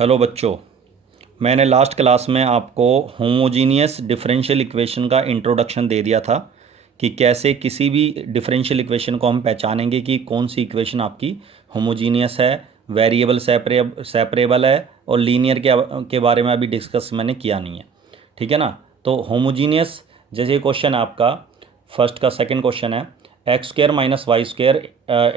Hello बच्चों। मैंने last class में आपको होमोजीनियस डिफरेंशियल इक्वेशन का इंट्रोडक्शन दे दिया था कि कैसे किसी भी डिफरेंशियल इक्वेशन को हम पहचानेंगे कि कौन सी इक्वेशन आपकी होमोजीनियस है, वेरिएबल सेपरेबल है और लीनियर के बारे में अभी डिस्कस मैंने किया नहीं है। ठीक है ना। तो होमोजीनियस जैसे क्वेश्चन है आपका, फर्स्ट का सेकंड क्वेश्चन है x square minus y square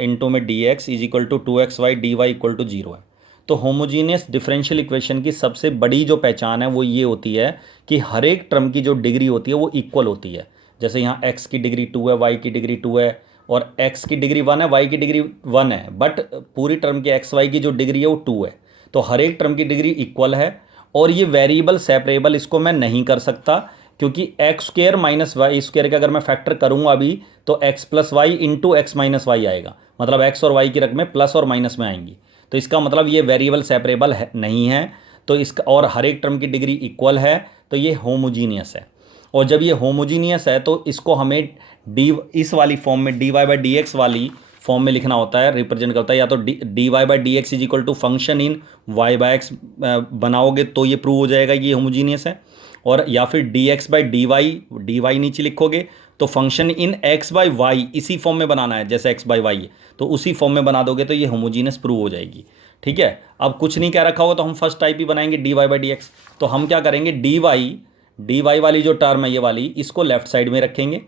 into में d x is equal to 2xy dy equal to 0 है। तो होमोजीनियस डिफरेंशियल इक्वेशन की सबसे बड़ी जो पहचान है वो ये होती है कि हर एक टर्म की जो डिग्री होती है वो इक्वल होती है। जैसे यहाँ x की डिग्री 2 है, y की डिग्री 2 है और x की डिग्री 1 है, y की डिग्री 1 है, बट पूरी टर्म की एक्स वाई की जो डिग्री है वो 2 है। तो हर एक टर्म की डिग्री इक्वल है और ये वेरिएबल सेपरेबल इसको मैं नहीं कर सकता, क्योंकि x square minus y square का अगर मैं फैक्टर करूँगा अभी तो x plus y into x minus y आएगा, मतलब x और y की रकमें प्लस और माइनस में आएंगी। तो इसका मतलब ये वेरिएबल सेपरेबल है नहीं है। तो इसका और हर एक टर्म की डिग्री इक्वल है, तो ये होमोजीनियस है। और जब ये होमोजीनियस है तो इसको हमें डी इस वाली फॉर्म में d y by d x वाली फॉर्म में लिखना होता है, रिप्रेजेंट करता है। या तो d y by d x is equal to function in y by x बनाओगे तो ये प्रूव हो जाएगा कि ये होमोजीनियस है। और या फिर d x by d y नीचे लिखोगे तो function in x by y इसी फॉर्म में बनाना है, जैसे एक्स बाई वाई है तो उसी फॉर्म में बना दोगे तो ये होमोजीनियस प्रूव हो जाएगी। ठीक है। अब कुछ नहीं कह रखा होगा तो हम फर्स्ट टाइप ही बनाएंगे d y by d x. तो हम क्या करेंगे, डी वाई वाली जो टर्म है ये वाली, इसको लेफ्ट साइड में रखेंगे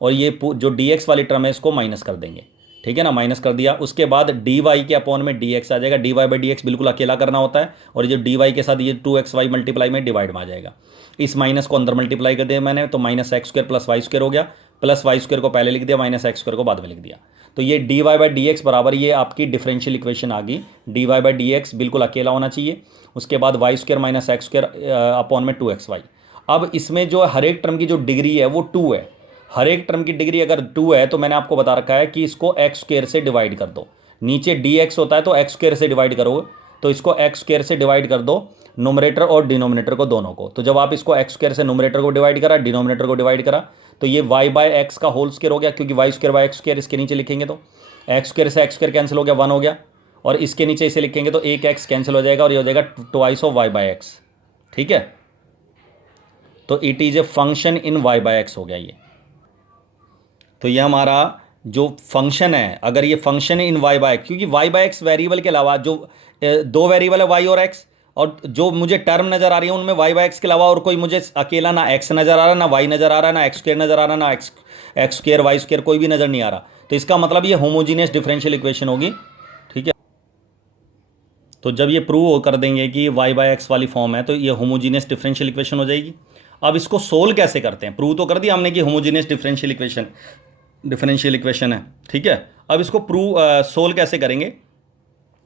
और ये जो डी एक्स वाली टर्म है इसको माइनस कर देंगे। ठीक है ना, माइनस कर दिया। उसके बाद डी वाई के अपॉन में डी एक्स आ जाएगा। D y by d x बिल्कुल अकेला करना होता है और ये जो डी वाई के साथ ये 2xy मल्टीप्लाई में डिवाइड में आ जाएगा। इस माइनस को अंदर मल्टीप्लाई कर दिया मैंने, तो minus x square plus y square हो गया। प्लस वाई स्क्र को पहले लिख दिया, माइनस एक्स स्क्र को बाद में लिख दिया। तो ये d y by d x बराबर ये आपकी डिफरेंशियल इक्वेशन आ गई। D y by d x बिल्कुल अकेला होना चाहिए। उसके बाद y square minus x square upon में 2xy। अब इसमें जो हर एक टर्म की जो डिग्री है वो 2 है। हर एक टर्म की डिग्री अगर 2 है तो मैंने आपको बता रखा है कि इसको एक्स स्क्र से डिवाइड कर दो। नीचे डी एक्स होता है तो एक्स स्क्र से डिवाइड करो, तो इसको एक्स स्क्र से डिवाइड कर दो, नोमिनेटर और डिनोमिनेटर को दोनों को। तो जब आप इसको एक्स स्क्र से नोमिनेटर को डिवाइड करा, डिनोमिनेटर को डिवाइड करा, तो ये वाई बाय एक्स का होल स्क्र हो गया, क्योंकि y square by x square इसके नीचे लिखेंगे तो एक्स स्क्र से एक्स स्क्र कैंसिल हो गया, 1 हो गया। और इसके नीचे इसे लिखेंगे तो एक एक्स कैंसिल हो जाएगा और ये हो जाएगा twice of y by x. ठीक है। तो it is a function in y by x हो गया ये। तो ये हमारा जो फंक्शन है, अगर ये function in y by x, क्योंकि वाई बाय एक्स वेरिएबल के अलावा जो दो वेरिएबल है वाई और एक्स, और जो मुझे टर्म नजर आ रही है उनमें वाई बाय एक्स के अलावा और कोई मुझे अकेला ना एक्स नजर आ रहा, ना वाई नजर आ रहा, ना एक्स स्क्र नजर आ रहा, ना एक्स स्क्र वाई स्क्र कोई भी नजर नहीं आ रहा। तो इसका मतलब ये होमोजीनियस डिफरेंशियल इक्वेशन होगी। ठीक है। तो जब ये प्रूव कर देंगे कि वाई बाय एक्स वाली फॉर्म है तो ये होमोजीनियस डिफरेंशियल इक्वेशन हो जाएगी। अब इसको सोल्व कैसे करते हैं, प्रूव तो कर दिया हमने कि होमोजीनियस डिफरेंशियल इक्वेशन है। ठीक है। अब इसको सोल्व कैसे करेंगे,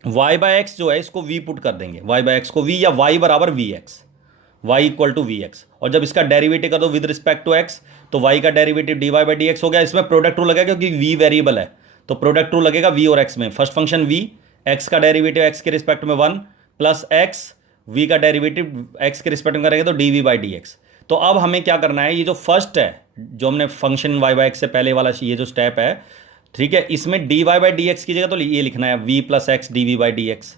y बाय एक्स जो है इसको v पुट कर देंगे, y बाय एक्स को v, या y बराबर v x, y equal to v x. और जब इसका डेरिवेटिव कर दो विद रिस्पेक्ट टू x, तो y का derivative d y by d x हो गया। इसमें प्रोडक्ट रूल लगेगा क्योंकि v वेरिएबल है, तो प्रोडक्ट रूल लगेगा v और x में। फर्स्ट फंक्शन v, x का डेरिवेटिव x के रिस्पेक्ट में 1 प्लस x, v का डेरिवेटिव x के रिस्पेक्ट में करेंगे तो d v by d x. तो अब हमें क्या करना है, ये जो फर्स्ट है जो हमने फंक्शन y बाई एक्स से पहले वाला ये जो स्टेप है, ठीक है, इसमें d y by d x की जगह तो ये लिखना है v plus x d v by d x.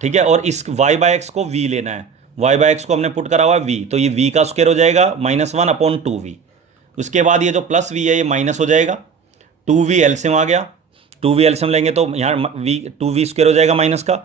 ठीक है। और इस y बाई एक्स को v लेना है, y बाई एक्स को हमने पुट करा हुआ है v, तो ये v का स्क्वायर हो जाएगा -1 अपॉन 2v। उसके बाद ये जो प्लस v है ये माइनस हो जाएगा, 2v एलसीएम आ गया, 2v एलसीएम लेंगे तो यहाँ 2v स्क्वायर हो जाएगा माइनस का,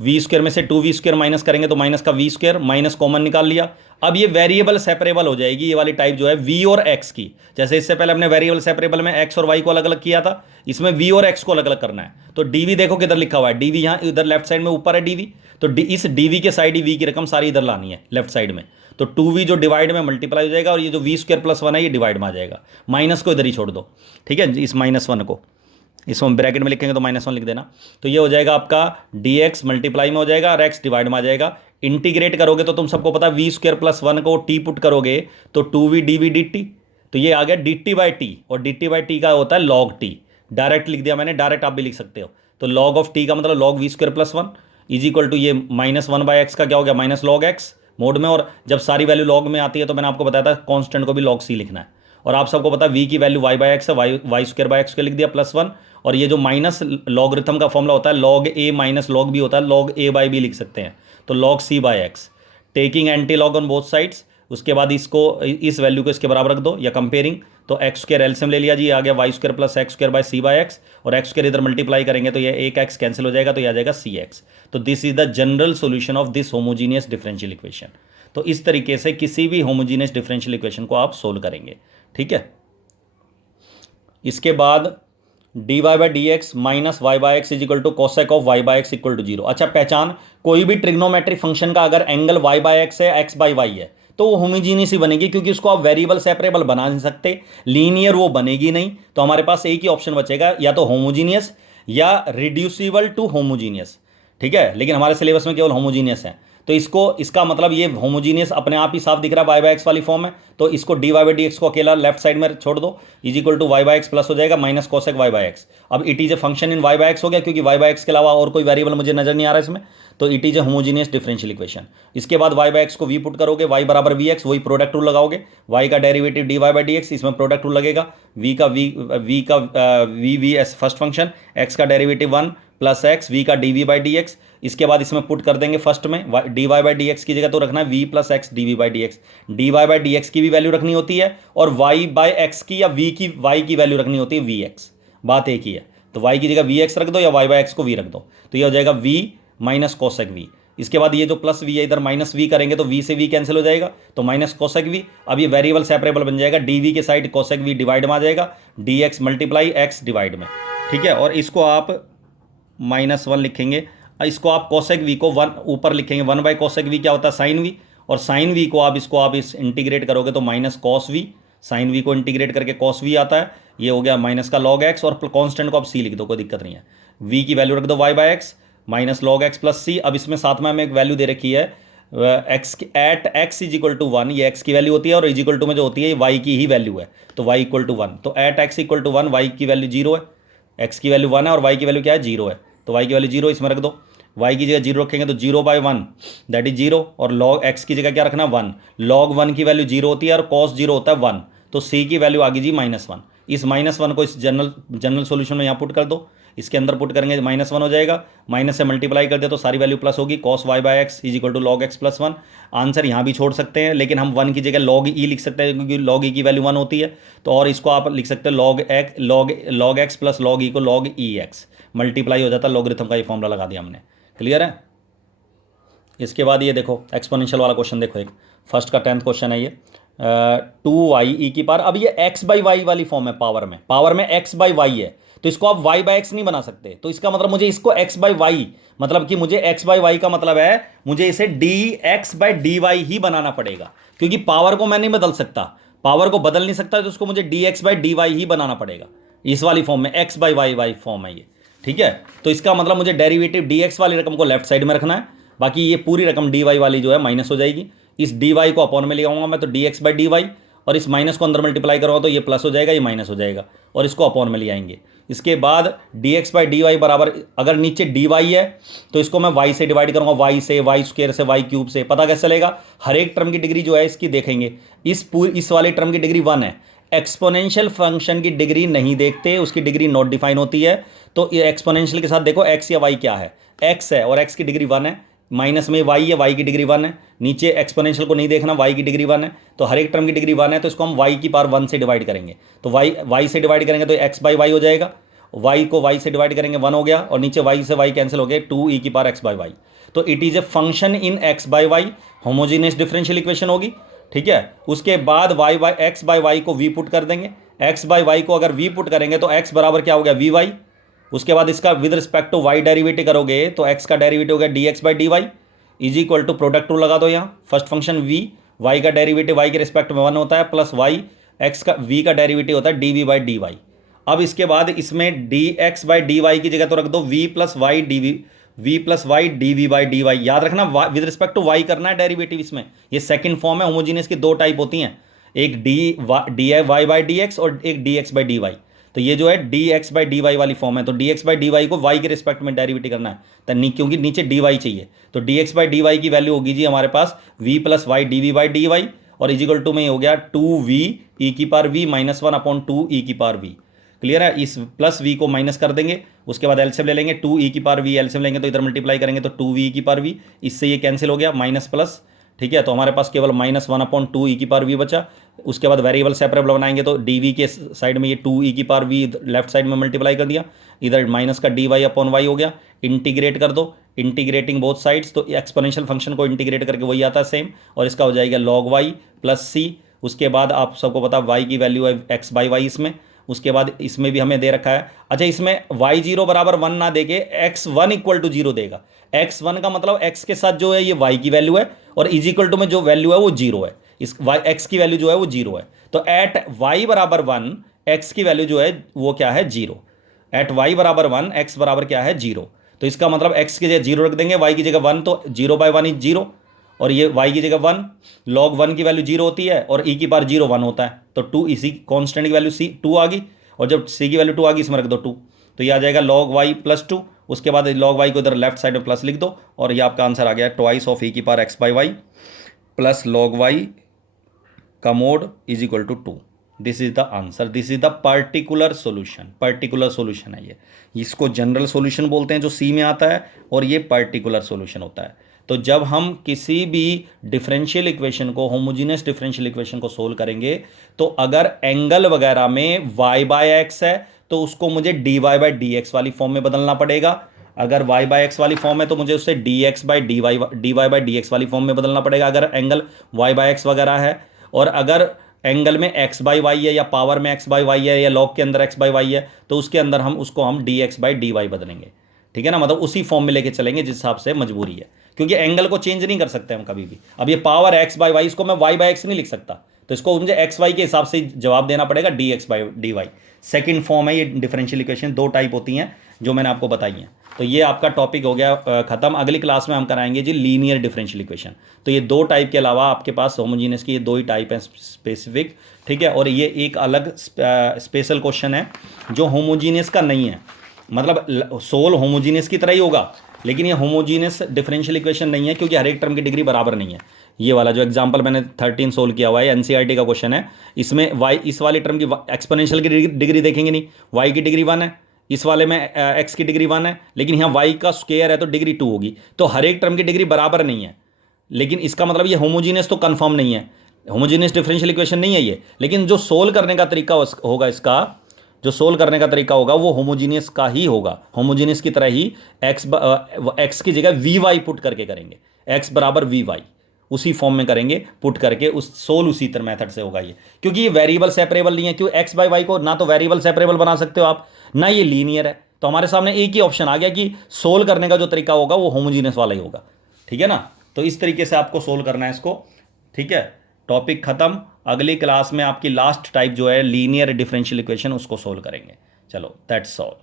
v स्क्वायर में से 2v स्क्वायर माइनस करेंगे तो माइनस का v स्क्वायर, माइनस कॉमन निकाल लिया। अब ये वेरिएबल सेपरेबल हो जाएगी ये वाली टाइप जो है v और x की। जैसे इससे पहले हमने वेरिएबल सेपरेबल में x और y को अलग अलग किया था, इसमें v और x को अलग अलग करना है। तो dv देखो किधर लिखा हुआ है, dv यहाँ इधर लेफ्ट साइड में ऊपर है dv, तो इस dv के साइड ही v की रकम सारी इधर लानी है लेफ्ट साइड में। तो 2v जो डिवाइड में मल्टीप्लाई हो जाएगा और ये जो v स्क्वायर प्लस 1 है ये डिवाइड में आ जाएगा। माइनस को इधर ही छोड़ दो। ठीक है। इस -1 को इसको ब्रैकेट में लिखेंगे तो -1 लिख देना। तो ये हो जाएगा आपका dx मल्टीप्लाई में हो जाएगा और x डिवाइड में आ जाएगा। इंटीग्रेट करोगे तो तुम सबको पता v स्क्वायर प्लस 1 को t पुट करोगे तो 2v dv dt, तो ये आ गया dt बाई टी, और dt बाई टी का होता है log t। डायरेक्ट लिख दिया मैंने, डायरेक्ट आप भी लिख सकते हो। तो log ऑफ t का मतलब log v square plus 1 is equal to ये -1 बाई एक्स का क्या हो गया, माइनस लॉग एक्स मोड में। और जब सारी वैल्यू लॉग में आती है तो मैंने आपको बताया था कॉन्स्टेंट को भी log c लिखना है। और आप सबको पता v की वैल्यू y बाई एक्स है, वाई स्क्वायर बाई एक्स को लिख दिया +1, और ये जो माइनस लॉगरिथम का फॉर्मूला होता है लॉग ए माइनस लॉग बी होता है, लॉग ए बाई बी लिख सकते हैं, तो log c by x, taking antilog on both sides. उसके बाद इसको इस वैल्यू को इसके बराबर रख दो या कंपेयरिंग, तो एक्स स्क्वायर एलसीएम ले लिया जी, आ गया y square plus x square by c by x, और एक्स स्क्वायर इधर मल्टीप्लाई करेंगे तो ये एक एक्स कैंसिल हो जाएगा, तो ये आ जाएगा सी एक्स। तो this is the general solution of this homogeneous differential equation. तो इस तरीके से किसी भी होमोजीनियस डिफरेंशियल इक्वेशन को आप सोल्व करेंगे, ठीक है। इसके बाद d y by d x minus y by x is equal to cosec of y by x equal to zero. अच्छा, पहचान, कोई भी ट्रिग्नोमेट्रिक फंक्शन का अगर एंगल वाई बाई एक्स है, एक्स बाई वाई है, तो वो होमोजीनियस ही बनेगी, क्योंकि उसको आप वेरिएबल सेपरेबल बना नहीं सकते, लीनियर वो बनेगी नहीं। तो हमारे पास एक ही ऑप्शन बचेगा, या तो होमोजीनियस या रिड्यूसिबल टू होमोजीनियस, ठीक है। लेकिन हमारे सिलेबस में केवल होमोजीनियस है, तो इसको, इसका मतलब ये होमोजीनियस अपने आप ही साफ दिख रहा है, वाई बाई एक्स वाली फॉर्म है, तो इसको d y by d x को अकेला लेफ्ट साइड में छोड़ दो, is equal to y by x plus हो जाएगा minus cosec y by x. अब it is a function in y by x हो गया, क्योंकि वाई बाई एक्स के अलावा और कोई वेरिएबल मुझे नजर नहीं आ रहा इसमें, तो it is a homogeneous differential equation. इसके बाद वाई बाई एक्स को वी पुट करोगे, वाई बराबर वी एक्स, वही प्रोडक्ट रूल लगाओगे, वाई का derivative d y by d x, इसमें प्रोडक्ट रूल लगेगा, वी का v as first function, x का डेरिवेटिव 1 प्लस एक्स, वी का d v by d x. इसके बाद इसमें पुट कर देंगे फर्स्ट में d y by d x की जगह तो रखना है v plus x d v by d x. D y by d x की भी वैल्यू रखनी होती है, और वाई बाई एक्स की या वी की वाई की वैल्यू रखनी होती है वी एक्स, बात एक ही है। तो वाई की जगह वी एक्स रख दो या वाई बाई एक्स को वी रख दो, तो ये हो जाएगा वी माइनस कोसेक वी। इसके बाद ये जो प्लस वी है इधर माइनस वी करेंगे तो वी से वी कैंसिल हो जाएगा, तो माइनस कोसेक वी। अब ये वेरिएबल सेपरेबल बन जाएगा, डी वी के साइड कोसेक वी डिवाइड में आ जाएगा, D x multiply x divide में, ठीक है। और इसको आप -1 लिखेंगे, इसको आप कोसेक वी को 1 ऊपर लिखेंगे, 1 बाई कोसेक वी क्या होता है साइन वी, और साइन वी को आप इस इंटीग्रेट करोगे तो minus cos v, sine v को इंटीग्रेट करके कॉस वी आता है, ये हो गया माइनस का लॉग एक्स, और कांस्टेंट को आप सी लिख दो, कोई दिक्कत नहीं है, वी की वैल्यू रख दो y by x minus log x plus c. अब इसमें साथ में हमें एक वैल्यू दे रखी है x at x is equal to 1, ये एक्स की वैल्यू होती है, और इज इक्वल टू में जो होती है वाई की ही वैल्यू है, तो वाई इक्वल टू 1, तो at x equal to 1 y की वैल्यू 0 है, एक्स की वैल्यू 1 है और वाई की वैल्यू क्या है 0 है, तो वाई की वैल्यू 0 इसमें रख दो, y की जगह 0 रखेंगे तो 0 बाई 1 दैट इज 0, और log x की जगह क्या रखना 1, log 1 की वैल्यू 0 होती है और cos 0 होता है 1, तो c की वैल्यू आ गई जी -1। इस -1 को इस जनरल सॉल्यूशन में यहाँ पुट कर दो, इसके अंदर पुट करेंगे -1 हो जाएगा, माइनस से मल्टीप्लाई कर दे तो सारी वैल्यू प्लस होगी, cos y by x is equal to log x plus 1। Answer यहाँ भी छोड़ सकते हैं, लेकिन हम 1 की जगह log e लिख सकते हैं, क्योंकि log e की वैल्यू 1 होती है, तो और इसको आप लिख सकते हैं log x plus log e को log e x मल्टीप्लाई हो जाता है, लॉगरिथम का ये फॉर्मूला लगा दिया हमने, क्लियर है। इसके बाद ये देखो एक्सपोनेंशियल वाला क्वेश्चन देखो, एक फर्स्ट का 10th क्वेश्चन है ये, 2y e की पावर। अब ये x बाई वाई वाली फॉर्म है, पावर में x बाई वाई है, तो इसको आप y बाई एक्स नहीं बना सकते, तो इसका मतलब मुझे इसको x बाई वाई, मतलब कि मुझे x बाई वाई का मतलब है मुझे इसे dx बाई डी वाई ही बनाना पड़ेगा, क्योंकि पावर को मैं नहीं बदल सकता, पावर को बदल नहीं सकता, तो उसको मुझे dx बाई डी वाई ही बनाना पड़ेगा, इस वाली फॉर्म में x बाई वाई फॉर्म है ये, ठीक है। तो इसका मतलब मुझे डेरिवेटिव dx वाली रकम को लेफ्ट साइड में रखना है, बाकी ये पूरी रकम dy वाली जो है माइनस हो जाएगी, इस dy को अपॉन में ले आऊंगा मैं, तो dx बाई डी वाई, और इस माइनस को अंदर मल्टीप्लाई करूँगा तो ये प्लस हो जाएगा, ये माइनस हो जाएगा, और इसको अपॉन में ले आएंगे। इसके बाद dx बाई डी वाई बराबर, अगर नीचे dy है तो इसको मैं y से डिवाइड करूँगा, y से, वाई स्क्वायर से, वाई क्यूब से, पता कैसे चलेगा, हर एक टर्म की डिग्री जो है इसकी देखेंगे, इस वाले टर्म की डिग्री 1 है, एक्सपोनेंशियल फंक्शन की डिग्री नहीं देखते, उसकी डिग्री नॉट डिफाइन होती है, तो ये एक्सपोनेंशियल के साथ देखो x या y क्या है, x है और x की डिग्री 1 है, माइनस में y है, y की डिग्री 1 है, नीचे एक्सपोनेंशियल को नहीं देखना, y की डिग्री 1 है, तो हर एक टर्म की डिग्री 1 है, तो इसको हम y की पावर 1 से डिवाइड करेंगे, तो y से डिवाइड करेंगे तो x बाई वाई हो जाएगा, y को y से डिवाइड करेंगे 1 हो गया, और नीचे y से y कैंसिल हो गया, 2e की पावर x बाई वाई, तो it is a function in x by y, homogeneous differential equation होगी, ठीक है। उसके बाद x बाई वाई को v पुट कर देंगे, x बाई वाई को अगर v पुट करेंगे तो x बराबर क्या हो गया vy, उसके बाद इसका with respect to y derivative करोगे तो x का डेरिवेटिव हो गया dx by d y is equal to product rule लगा दो यहाँ, फर्स्ट फंक्शन v, y का डेरिवेटिव y के रिस्पेक्ट में 1 होता है, प्लस y, x का v का डेरिवेटिव होता है dv बाई डी वाई। अब इसके बाद इसमें dx बाई डी वाई की जगह तो रख दो v plus y d v by d y, याद रखना विद रिस्पेक्ट टू y करना है डेरिवेटिव इसमें, ये सेकंड फॉर्म है, होमोजीनियस की 2 टाइप होती हैं, एक d y by d x और एक dx बाई डी वाई, तो ये जो है dx बाई डी वाई वाली फॉर्म है, तो dx बाई डी वाई को y के रिस्पेक्ट में डेरिवेटिव करना है, तो क्योंकि नीचे dy चाहिए, तो dx बाई डी वाई की वैल्यू होगी जी हमारे पास v plus y d v by d y, और इजिकल टू में हो गया 2v e की power v minus 1 upon 2 e की पावर v, क्लियर है। इस प्लस वी को माइनस कर देंगे, उसके बाद एलसीएम ले लेंगे, 2e⁻v एलसीएम लेंगे तो इधर मल्टीप्लाई करेंगे तो 2v⁻v, इससे ये कैंसिल हो गया माइनस प्लस, ठीक है। तो हमारे पास केवल -1/2e⁻v बचा। उसके बाद वेरिएबल सेपरेबल बनाएंगे तो dv के साइड में ये 2e⁻v लेफ्ट साइड में मल्टीप्लाई कर दिया, इधर माइनस का dy/y हो गया। इंटीग्रेट कर दो, इंटीग्रेटिंग बोथ साइड्स, तो एक्सपोनेंशियल फंक्शन को इंटीग्रेट करके वही आता है सेम, और इसका हो जाएगा log y प्लस c। उसके बाद आप सबको पता y की वैल्यू है x/y इसमें। उसके बाद इसमें भी हमें दे रखा है, अच्छा इसमें y0 बराबर 1 ना देके x1 = 0 देगा। x1 का मतलब x के साथ जो है ये y की वैल्यू है, और इज इक्वल टू में जो वैल्यू है वो 0 है, इस x की वैल्यू जो है वो 0 है। तो एट y बराबर 1 x की वैल्यू जो है वो क्या है 0। एट y बराबर 1 x बराबर क्या है 0। तो इसका मतलब x की जगह 0 रख देंगे, y की जगह 1, तो 0/1 इज 0, और ये y की जगह 1, log 1 की वैल्यू 0 होती है और e⁻0 1 होता है, तो 2 इसी कॉन्स्टेंट की वैल्यू c 2 आ गई, और जब c की वैल्यू 2 आ गई इसमें रख दो 2, तो ये आ जाएगा log y प्लस 2। उसके बाद log y को इधर लेफ्ट साइड में प्लस लिख दो, और ये आपका आंसर आ गया twice of e⁻x/y plus log y का mod is equal to 2। This is the answer, this is the particular solution. Particular solution है ये, इसको जनरल सोल्यूशन बोलते हैं जो सी में आता है, और ये पर्टिकुलर सोल्यूशन होता है। तो जब हम किसी भी डिफरेंशियल इक्वेशन को, होमोजीनियस डिफरेंशियल इक्वेशन को सोल्व करेंगे, तो अगर एंगल वगैरह में y/x है तो उसको मुझे dy/dx वाली फॉर्म में बदलना पड़ेगा। अगर y/x वाली फॉर्म है तो मुझे उससे dy/dx वाली फॉर्म में बदलना पड़ेगा, अगर एंगल y/x वगैरह है। और अगर एंगल में x/y है, या पावर में x/y है, या लॉग के अंदर x/y है, तो उसके अंदर हम उसको dx/dy बदलेंगे, ठीक है ना। मतलब उसी फॉर्म में लेके चलेंगे जिस हिसाब से मजबूरी है, क्योंकि एंगल को चेंज नहीं कर सकते हम कभी भी। अब ये पावर x/y, इसको मैं y/x नहीं लिख सकता, तो इसको मुझे x/y के हिसाब से जवाब देना पड़ेगा, dx/dy। सेकंड फॉर्म है ये डिफरेंशियल इक्वेशन, 2 टाइप होती हैं जो मैंने आपको बताई हैं। तो ये आपका टॉपिक हो गया खत्म। अगली क्लास में हम कराएंगे जी लीनियर डिफरेंशियल इक्वेशन। तो ये 2 टाइप के अलावा आपके पास होमोजीनियस की ये 2 ही टाइप हैं स्पेसिफिक, ठीक है। और ये एक अलग स्पेशल क्वेश्चन है जो होमोजीनियस का नहीं है, मतलब सोल होमोजीनियस की तरह ही होगा, लेकिन ये होमोजीनियस डिफरेंशियल इक्वेशन नहीं है, क्योंकि हर एक टर्म की डिग्री बराबर नहीं है। ये वाला जो एग्जांपल मैंने 13 सोल्व किया हुआ है, एनसीईआरटी का क्वेश्चन है, इसमें y इस वाली टर्म की एक्सपोनेंशियल की डिग्री देखेंगे नहीं, y की डिग्री 1 है, इस वाले में x की डिग्री 1 है, लेकिन यहाँ y का स्क्वायर है तो डिग्री 2 होगी। तो हर एक टर्म की डिग्री बराबर नहीं है, लेकिन इसका मतलब ये होमोजीनियस तो कंफर्म नहीं है, होमोजीनियस डिफरेंशियल इक्वेशन नहीं है ये। लेकिन जो सोल्व करने का तरीका होगा, इसका जो सोल्व करने का तरीका होगा वो होमोजीनियस का ही होगा, होमोजीनियस की तरह ही x की जगह vy पुट करके करेंगे, x बराबर vy उसी फॉर्म में करेंगे पुट करके, उस सोल उसी तरह मेथड से होगा ये, क्योंकि ये वेरिएबल सेपरेबल नहीं है। क्यों x/y को ना तो वेरिएबल सेपरेबल बना सकते हो आप, ना ये लीनियर है। तो हमारे सामने एक ही ऑप्शन आ गया कि सोल्व करने का जो तरीका होगा वो होमोजीनियस वाला ही होगा, ठीक है ना। तो इस तरीके से आपको सोल्व करना है इसको, ठीक है। टॉपिक खत्म। अगली क्लास में आपकी लास्ट टाइप जो है लीनियर डिफरेंशियल इक्वेशन, उसको सोल्व करेंगे। चलो दैट्स ऑल।